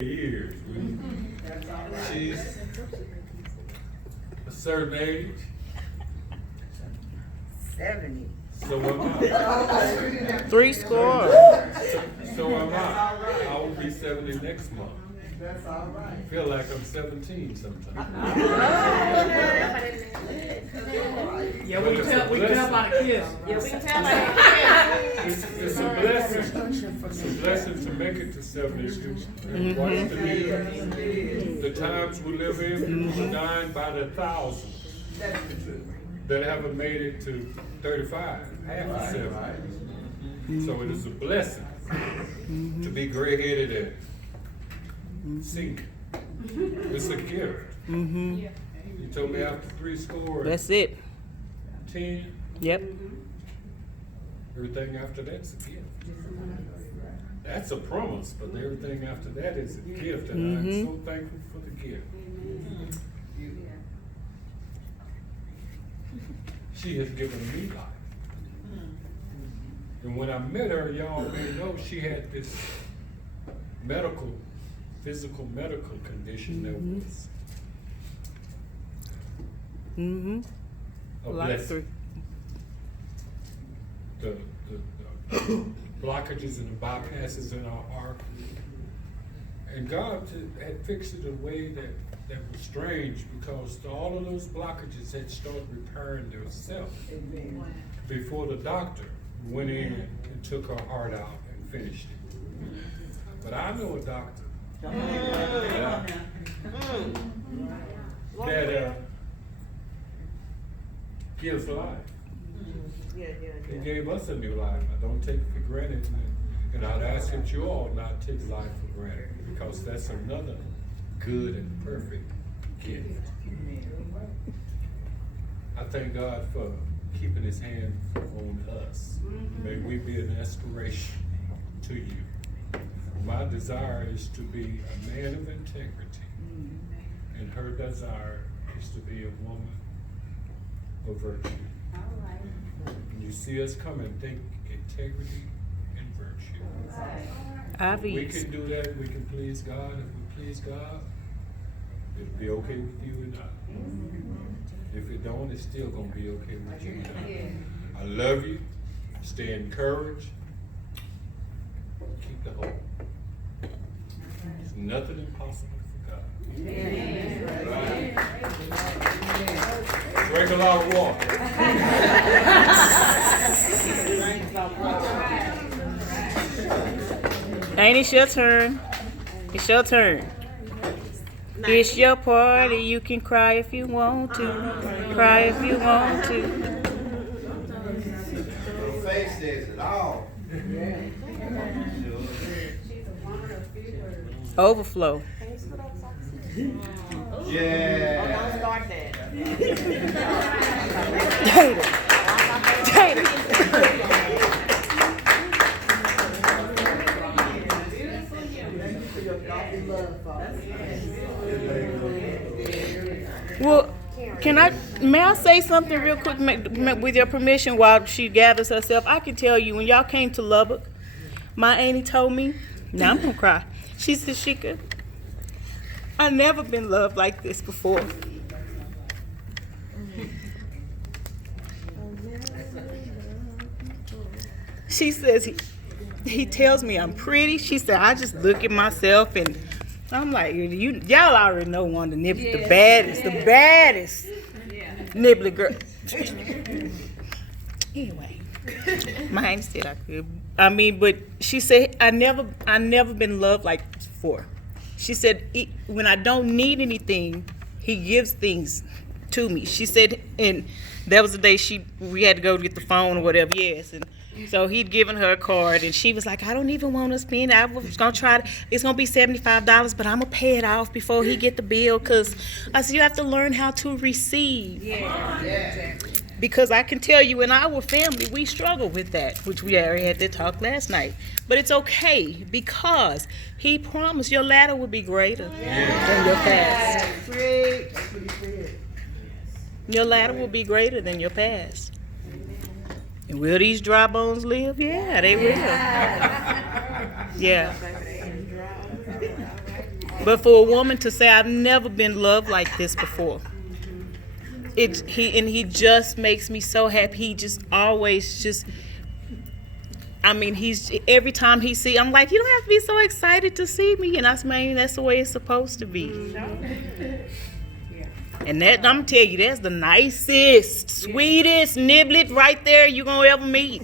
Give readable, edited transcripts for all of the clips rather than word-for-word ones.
years. She's a certain age. 70. So am I. Three score. So am I. I will be 70 next month. That's all right. I feel like I'm 17 sometimes. Yeah, we can tell by the kiss. Yeah, we can tell by the kiss. It's a blessing. It's a blessing to make it to 70 and watch the times we live in. We're dying by the thousands that haven't made it to 35, half of 70. So it is a blessing to be gray-headed and sing. It's a gift. You told me after 3 score. That's it. 10. Yep. Everything after that's a gift. That's a promise, but everything after that is a gift, and I'm so thankful for the gift. She has given me life. And when I met her, y'all may know she had this physical medical condition that was a blessing. The blockages and the bypasses in our heart. And God had fixed it in a way that was strange, because all of those blockages had started repairing themselves before the doctor went in and took her heart out and finished it. But I know a doctor that gives life. He gave us a new life. I don't take it for granted. And I'd ask that you all not take life for granted, because that's another good and perfect gift. I thank God for keeping his hand on us. May we be an inspiration to you. My desire is to be a man of integrity, and her desire is to be a woman of virtue. When you see us coming, think integrity and virtue. We can do that. We can please God. If we please God, it'll be okay with you and I. If it don't, it's still gonna be okay with you and I. I love you. Stay encouraged. Keep the hope. There's nothing impossible for God. Right? Drink a lot of water. Ain't it your turn? It's your turn. It's your party. You can cry if you want to. Cry if you want to. Her face says it all. Overflow. Yeah. Don't start that. Tater. Well, may I say something real quick with your permission while she gathers herself? I can tell you, when y'all came to Lubbock, my auntie told me, now I'm gonna cry. She said, Sheikah, I've never been loved like this before. She says, he tells me I'm pretty. She said, I just look at myself and I'm like, y'all already know Wanda Niblett, the baddest Niblett girl. Anyway, my auntie said I could. I mean, but she said, I never been loved like this before. She said, when I don't need anything, he gives things to me. She said, and that was the day we had to go to get the phone or whatever, yes. And so he'd given her a card, and she was like, I don't even want to spend it. I was going to try it's going to be $75, but I'm going to pay it off before he get the bill, because I said, you have to learn how to receive. Yeah. Because I can tell you, in our family, we struggle with that, which we already had to talk last night. But it's okay, because he promised your ladder will be greater than your past. Your ladder will be greater than your past. And will these dry bones live? Yeah, they will. Yeah. But for a woman to say, I've never been loved like this before, he just makes me so happy. He just always just, I mean, he's, every time he see, I'm like, you don't have to be so excited to see me. And I mean, that's the way it's supposed to be. And that, I'm tell you, that's the nicest, sweetest Niblett right there you gonna ever meet.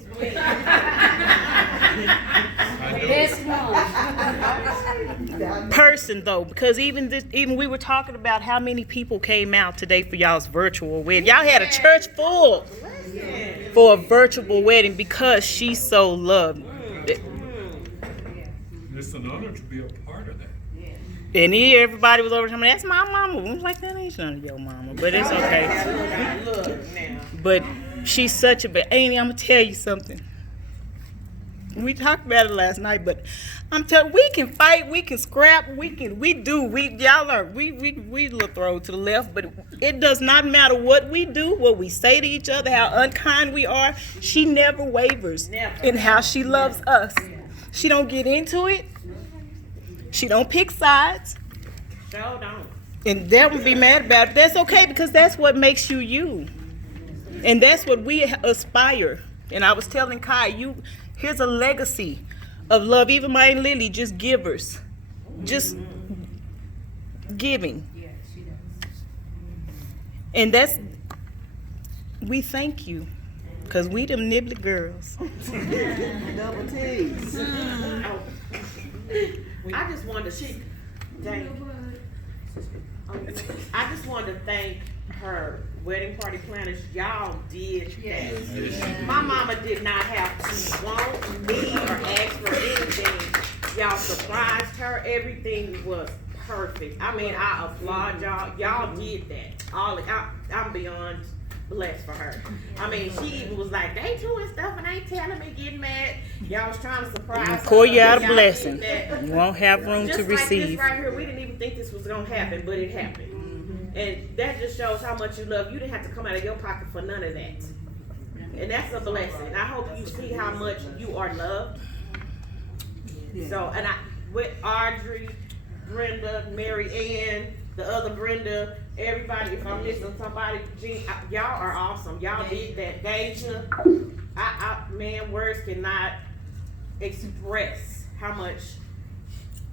Person though, because even we were talking about how many people came out today for y'all's virtual wedding. Y'all had a church full for a virtual wedding because she's so loved. It's an honor to be a part of that. And everybody was over telling me, that's my mama. I was like, that ain't none of your mama, but it's okay. But she's such a, Amy, I'm gonna tell you something. We talked about it last night, but I'm telling, we can fight, we can scrap, y'all are, we look throw to the left, but it does not matter what we do, what we say to each other, how unkind we are. She never wavers in how she loves us. She don't get into it. She don't pick sides. So don't. And they would be mad about it. That's okay, because that's what makes you you. And that's what we aspire. And I was telling Kai, here's a legacy of love. Even my Aunt Lily, just givers. Just giving. And that's, we thank you. Because we them Niblett girls. Double T's. I just wanted to I just wanted to thank her wedding party planners. Y'all did that. My mama did not have to want me or ask for anything. Y'all surprised her. Everything was perfect. I mean, I applaud y'all. Y'all did that. I'm beyond blessed for her. I mean, she even was like, they doing stuff and ain't telling me, getting mad. Y'all was trying to surprise her. Pour you out a Y'all blessing. did that. You won't have room Just to like receive. this right here, we didn't even think this was gonna happen, but it happened. And that just shows how much you love. You didn't have to come out of your pocket for none of that. And that's a blessing. I hope you see how much you are loved. So, and with Audrey, Brenda, Mary Ann, the other Brenda, everybody, if I'm missing somebody, Jean, y'all are awesome. Y'all did that. Deja, man, words cannot express how much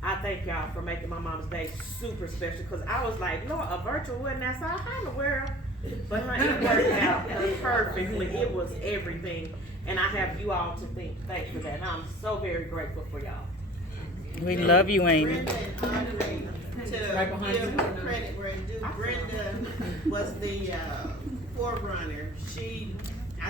I thank y'all for making my mama's day super special. Cause I was like, Lord, a virtual wedding outside, how in the world? But honey, it worked out perfectly. It was everything. And I have you all to thank for that. And I'm so very grateful for y'all. We love you, Amy. Brenda and Audrey, to give credit where it's due, Brenda was the forerunner. She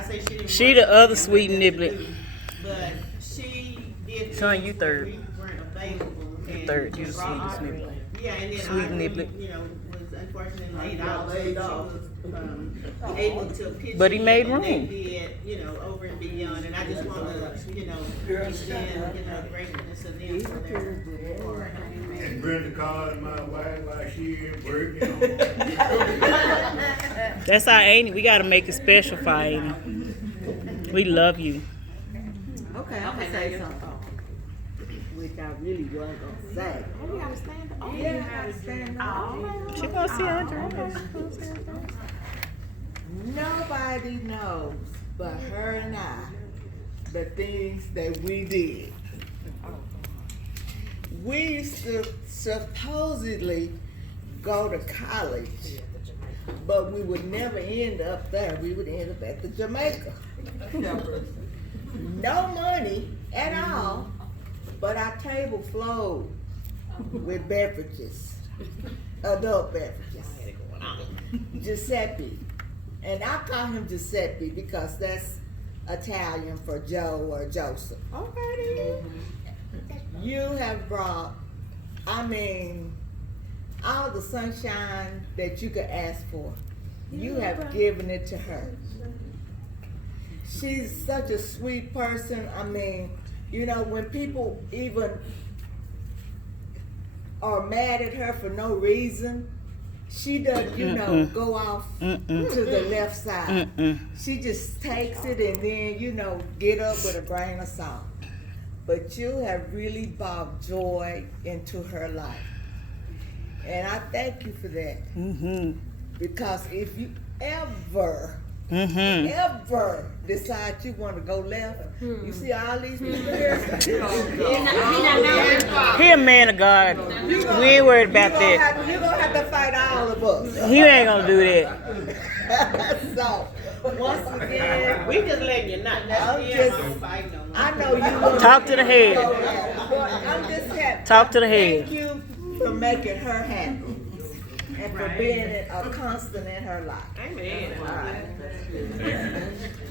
didn't. She the other sweet Niblett. But she did. Son, you third. We weren't available. And Third, you the sweetest Niblett. Yeah, and then Sweet Audrey, Niblett. you know, was unfortunately laid off. She was able to pitch. But he made in, and room. They did, you know, over and beyond. And I just want to, you know, extend, you know, gratefulness of them for their support. And Brenda called my wife while she is working. That's our Amy. We got to make it special for Amy. We love you. Okay, I'm gonna say something. Which I really wasn't gonna say. Oh, you gotta stand up. Yeah, I gotta stand up. She gonna see Andrea. Nobody knows but her and I the things that we did. We used to supposedly go to college, but we would never end up there. We would end up at the Jamaica. No money at all, but our table flowed with beverages, adult beverages. Giuseppe. And I call him Giuseppe because that's Italian for Joe or Joseph. Okay, then. You have brought, I mean, all the sunshine that you could ask for. You have given it to her. She's such a sweet person. I mean, you know, when people even are mad at her for no reason, she doesn't, you know, go off to the left side. She just takes it and then, you know, get up with a grain of salt. But you have really brought joy into her life. And I thank you for that. Mm-hmm. Because if you ever decide you want to go left, you see all these people here. He a man of God. We ain't worried about that. You're going to have to fight all of us. He ain't gonna do that. So, once again, We just letting you know. I know you want Talk to the head. I'm just happy. Talk to the head. Thank you for making her happy and for being a constant in her life. Amen. All right.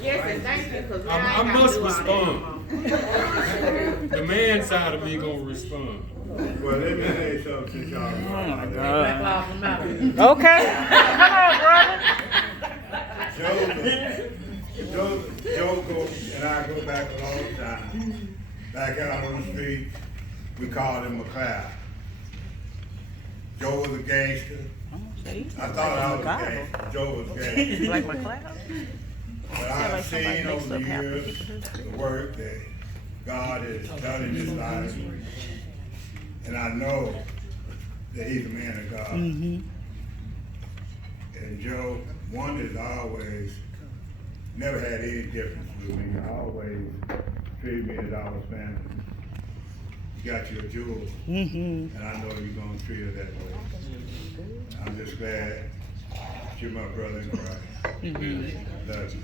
Yes, and thank you, because I must respond. The man side of me gonna respond. Well, let me say something since y'all. Oh my Black God. Lives Matter. Okay. Come on, brother. Joe and I go back a long time. Back out on the street, we called him McLeod. Joe was a gangster. I thought I was a gangster. Joe was a gangster. Like McLeod? But I've seen over the years the work that God has done in his life. And I know that he's a man of God. Mm-hmm. And Joe, one is always, never had any difference with me. Always treated me as I was family. You got your jewel, Mm-hmm. and I know you're going to treat her that way. I'm just glad that you're my brother in Christ. Mm-hmm. Love you.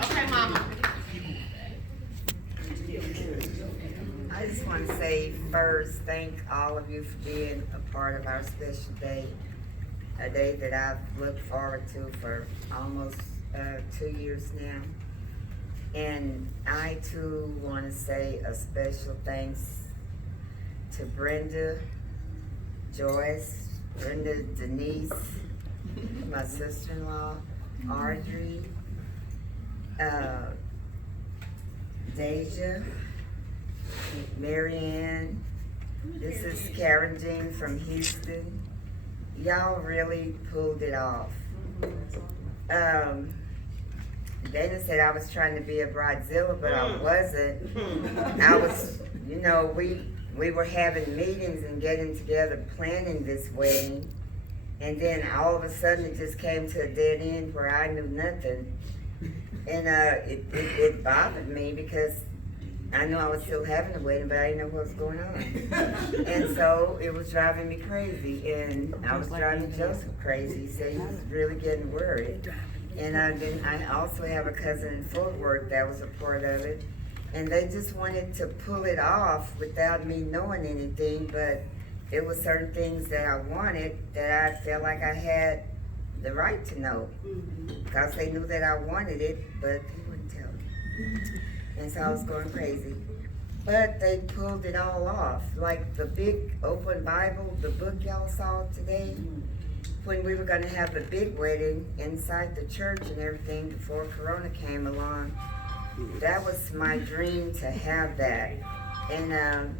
Okay, Mama. I just want to say first, thank all of you for being a part of our special day, a day that I've looked forward to for almost 2 years now. And I too want to say a special thanks to Brenda, Joyce, Brenda, Denise, my sister-in-law, Audrey, Deja, Marianne. This is Karen Jean from Houston. Y'all really pulled it off. Dana said I was trying to be a bridezilla, but I wasn't. I was, you know, we were having meetings and getting together planning this wedding, and then all of a sudden it just came to a dead end where I knew nothing. And it bothered me because I knew I was still having a wedding, but I didn't know what was going on. And so it was driving me crazy, and I was driving Joseph crazy. He said he was really getting worried. And then I also have a cousin in Fort Worth that was a part of it. And they just wanted to pull it off without me knowing anything, but there were certain things that I wanted that I felt like I had the right to know. Because they knew that I wanted it, but they wouldn't tell me. And so I was going crazy. But they pulled it all off. Like the big open Bible, the book y'all saw today, when we were going to have the big wedding inside the church and everything before Corona came along, that was my dream to have that. And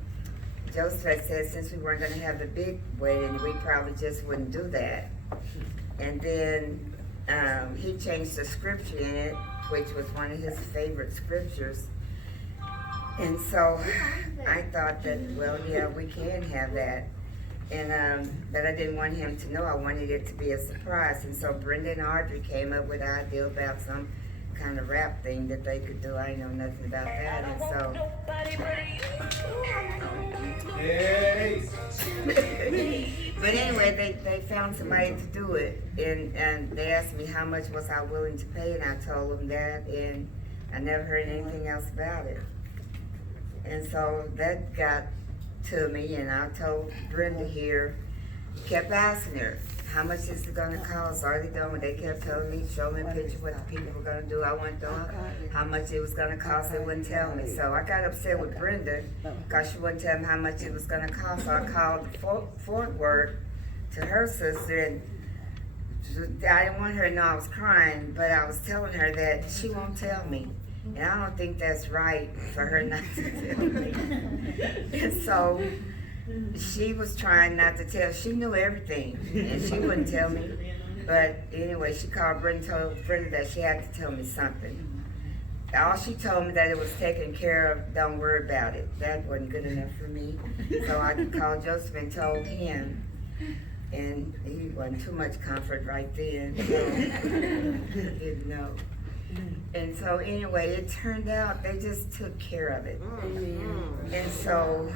Joseph had said since we weren't going to have the big wedding, we probably just wouldn't do that. And then he changed the scripture in it, which was one of his favorite scriptures. And so I thought that, well, yeah, we can have that. And but I didn't want him to know. I wanted it to be a surprise. And so Brenda and Audrey came up with an idea about some kind of rap thing that they could do. I didn't know nothing about that. And so but anyway, they found somebody to do it, and they asked me how much was I willing to pay, and I told them that, and I never heard anything else about it. And so that got to me, and I told Brenda here, kept asking her, how much is it gonna cost? Are they done? They kept telling me, show me a picture of what the people were gonna do. I went on how much it was gonna cost. They wouldn't tell me. So I got upset with Brenda because she wouldn't tell me how much it was gonna cost. So I called Fort Worth to her sister, and I didn't want her to know I was crying, but I was telling her that she won't tell me. And I don't think that's right for her not to tell me. And so she was trying not to tell. She knew everything, and she wouldn't tell me. But anyway, she called Brenda, told Brenda that she had to tell me something. all she told me that it was taken care of, don't worry about it. That wasn't good enough for me. So I called Joseph and told him, and he wasn't too much comfort right then, so I didn't know. And so anyway, it turned out they just took care of it. And so,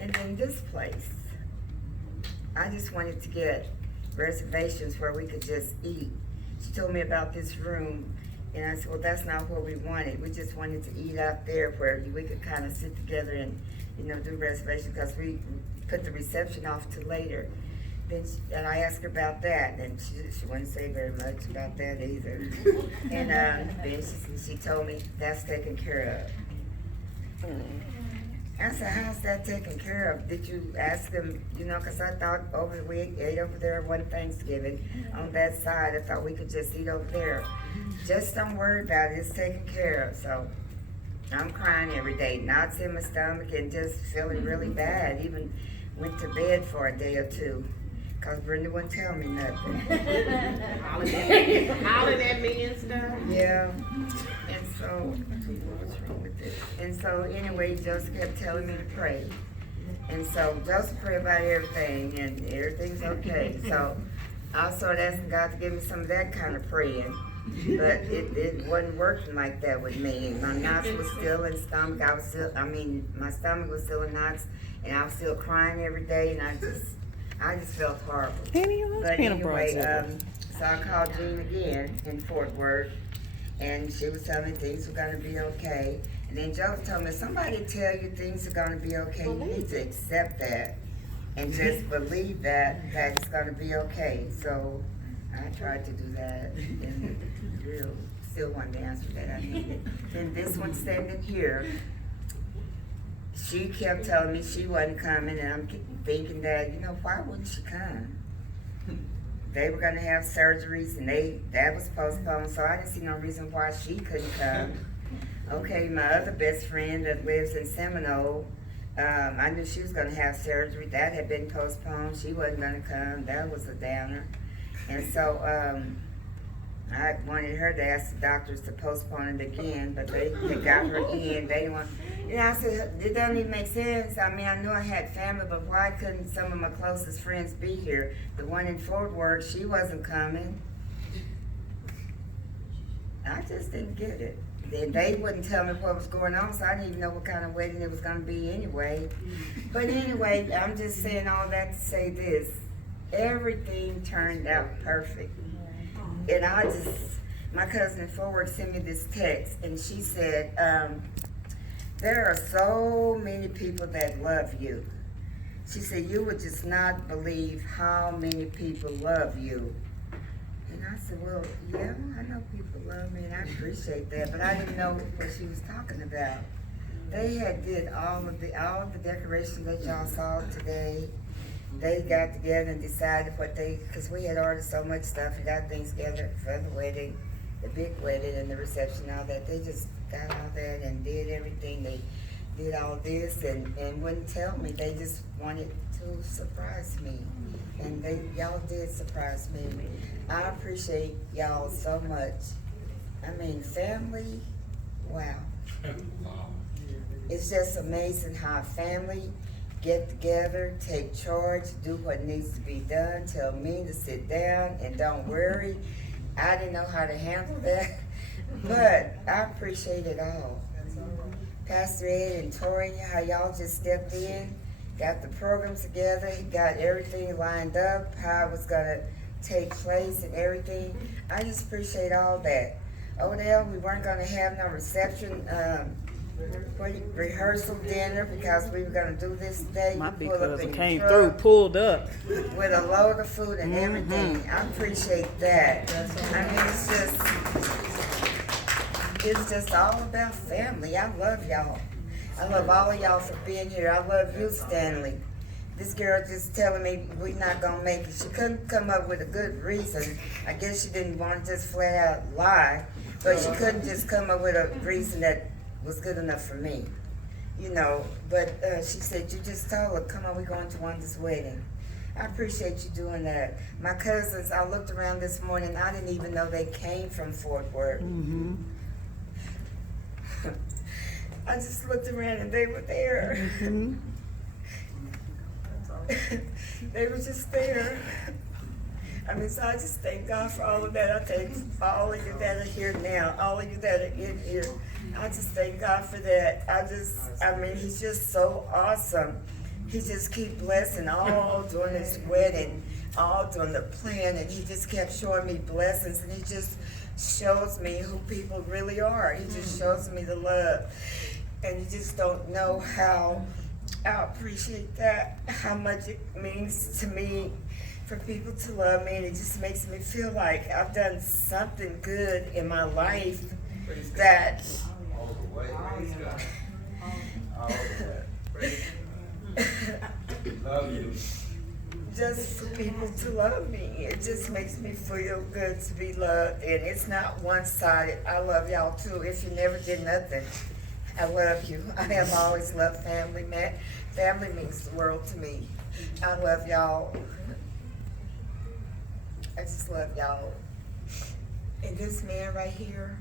and then this place, I just wanted to get reservations where we could just eat. She told me about this room, and I said, well, that's not what we wanted. We just wanted to eat out there where we could kind of sit together and, you know, do reservations, because we put the reception off to later. Then and I asked her about that, and she wouldn't say very much about that either. And then she told me that's taken care of. I said, how's that taken care of? Did you ask them, you know, because I thought we ate over there one Thanksgiving on that side. I thought we could just eat over there. Just don't worry about it, it's taken care of. So I'm crying every day, knots in my stomach and just feeling really bad. Even went to bed for a day or two, because Brenda wouldn't tell me nothing. Hollering at me and stuff. Yeah, and so, what's wrong with this? And so anyway, Joseph kept telling me to pray. And so Joseph prayed about everything, and everything's okay. So I started asking God to give me some of that kind of praying. But it wasn't working like that with me. My knots was still in stomach. My stomach was still in knots, and I was still crying every day, and I just felt horrible. But anyway, so I called Jean again in Fort Worth, and she was telling me things were gonna be okay. And then Joseph told me, somebody tell you things are gonna be okay, you need to accept that and just believe that it's gonna be okay. So I tried to do that, and still wanted the answer that I needed. Then this one standing here, she kept telling me she wasn't coming, and I'm thinking that, you know, why wouldn't she come? They were gonna have surgeries, and that was postponed, so I didn't see no reason why she couldn't come. Okay, my other best friend that lives in Seminole, I knew she was gonna have surgery. That had been postponed. She wasn't gonna come. That was a downer. And so I wanted her to ask the doctors to postpone it again, but they got her in. They want, you know, I said, it doesn't even make sense. I mean, I knew I had family, but why couldn't some of my closest friends be here? The one in Fort Worth, she wasn't coming. I just didn't get it. They wouldn't tell me what was going on, so I didn't even know what kind of wedding it was going to be anyway. But anyway, I'm just saying all that to say this. Everything turned out perfect. And my cousin in Fort Worth sent me this text, and she said, there are so many people that love you. She said, you would just not believe how many people love you. And I said, well, yeah, I know people love me, and I appreciate that, but I didn't know what she was talking about. They had did all the decorations that y'all saw today. They got together and decided because we had ordered so much stuff and got things together for the wedding, the big wedding and the reception, all that. They just got all that and did everything. They did all this and wouldn't tell me. They just wanted to surprise me. And y'all did surprise me. I appreciate y'all so much. I mean, family, wow. It's just amazing how family get together, take charge, do what needs to be done, tell me to sit down and don't worry. I didn't know how to handle that, but I appreciate it all. Pastor Ed and Tori, how y'all just stepped in, got the programs together, got everything lined up, how it was gonna take place and everything. I just appreciate all that. Odell, we weren't gonna have no reception, rehearsal dinner because we were gonna do this day. My big cousin came through, pulled up with a load of food and everything. I appreciate that. I mean, it's just all about family. I love y'all. I love all of y'all for being here. I love you, Stanley. This girl just telling me we're not gonna make it. She couldn't come up with a good reason. I guess she didn't want to just flat out lie, but she couldn't just come up with a reason that was good enough for me, you know. But she said, you just told her, come on, we're going to Wanda's wedding. I appreciate you doing that. My cousins, I looked around this morning, I didn't even know they came from Fort Worth. Mm-hmm. I just looked around and they were there. Mm-hmm. They were just there. I mean, so I just thank God for all of that. I thank all of you that are here now, all of you that are in here. I just thank God for that. I mean, he's just so awesome. He just keep blessing all during his wedding, all during the plan, and he just kept showing me blessings, and he just shows me who people really are. He just shows me the love, and you just don't know how I appreciate that, how much it means to me for people to love me, and it just makes me feel like I've done something good in my life that All the way, praise God. All the way. Praise God. Love you. just for people to love me. It just makes me feel good to be loved, and it's not one-sided. I love y'all too. If you never did nothing, I love you. I have always loved family, man. Family means the world to me. I love y'all. I just love y'all. And this man right here,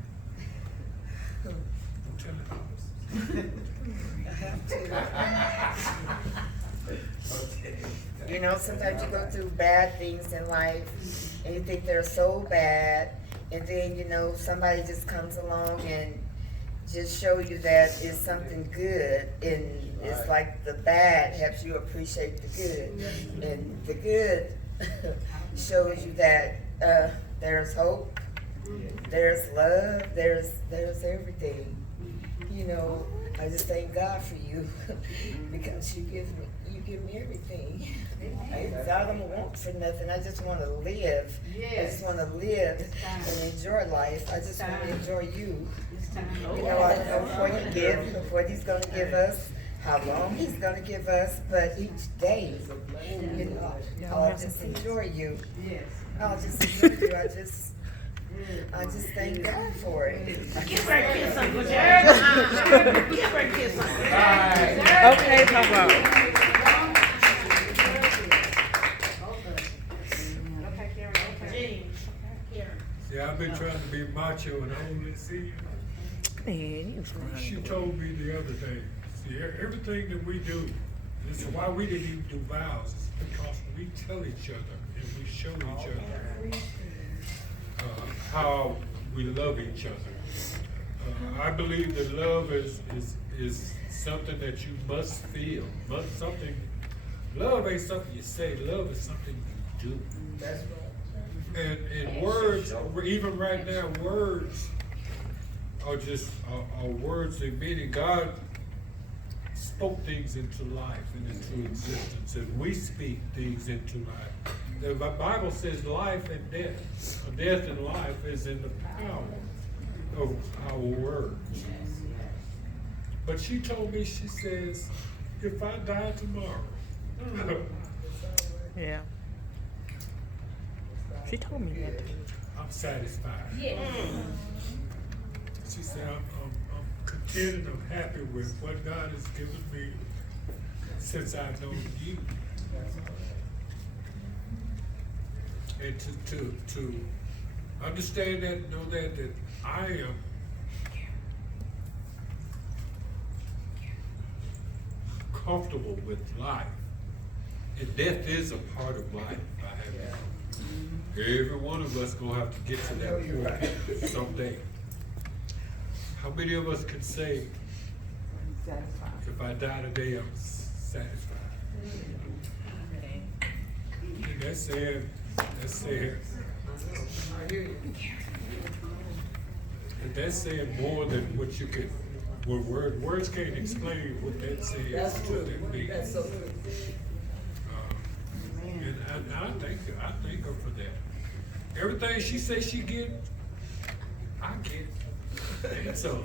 I have to. You know, sometimes you go through bad things in life, and you think they're so bad, and then, you know, somebody just comes along and just show you that it's something good, and it's like the bad helps you appreciate the good, and the good shows you that there's hope, there's love, there's everything. You know, I just thank God for you because you give me everything. I don't want for nothing. I just want to live. I just want to live and enjoy life. I just want to enjoy you. You know, I don't know what he's going to give us, how long he's going to give us, but each day, you know, I'll just enjoy you. I'll just enjoy you. I just thank God for it. Give her a kiss, Uncle Jared. Give her a kiss, Uncle Jared. Okay, Papa. Yeah, I've been trying to be macho and only see. She told me the other day, see, everything that we do, this is why we didn't even do vows, is because we tell each other and we show each other how we love each other. I believe that love is something that you must feel, love ain't something you say, love is something you do. That's right. And words, even right now, words are just are words of meaning. God spoke things into life and into existence, and we speak things into life. The Bible says life and death, death and life is in the power of our words. But she told me, she says, if I die tomorrow, Yeah. She told me that too. I'm satisfied. She said, I'm content and I'm happy with what God has given me since I've known you. And to understand that, know that I am comfortable with life. And death is a part of life. Every one of us gonna have to get to that point someday. How many of us can say, if I die today, I'm satisfied? And that's sad. That's sad. And that's saying more than what you could, what words can't explain what that says to that means. And I thank her for that. Everything she says she get, I get. And so,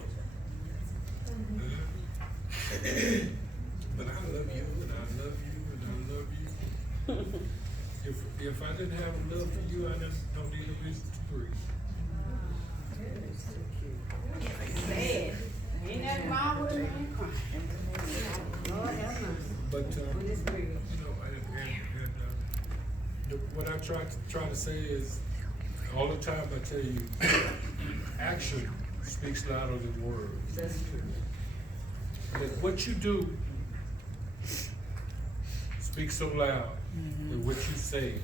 but I love you, and I love you, and I love you. If I didn't have love for you, I don't need a reason to breathe. Ain't that wrong with it? But, you know, what I try to say is, all the time I tell you, action speaks louder than words. That's true. That what you do speaks so loud that what you say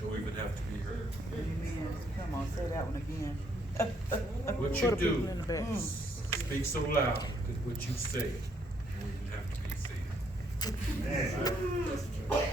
don't even have to be heard. Amen. Come on, say that one again. What Put you the people do in the back. speaks so loud that what you say don't even have to be said. Man,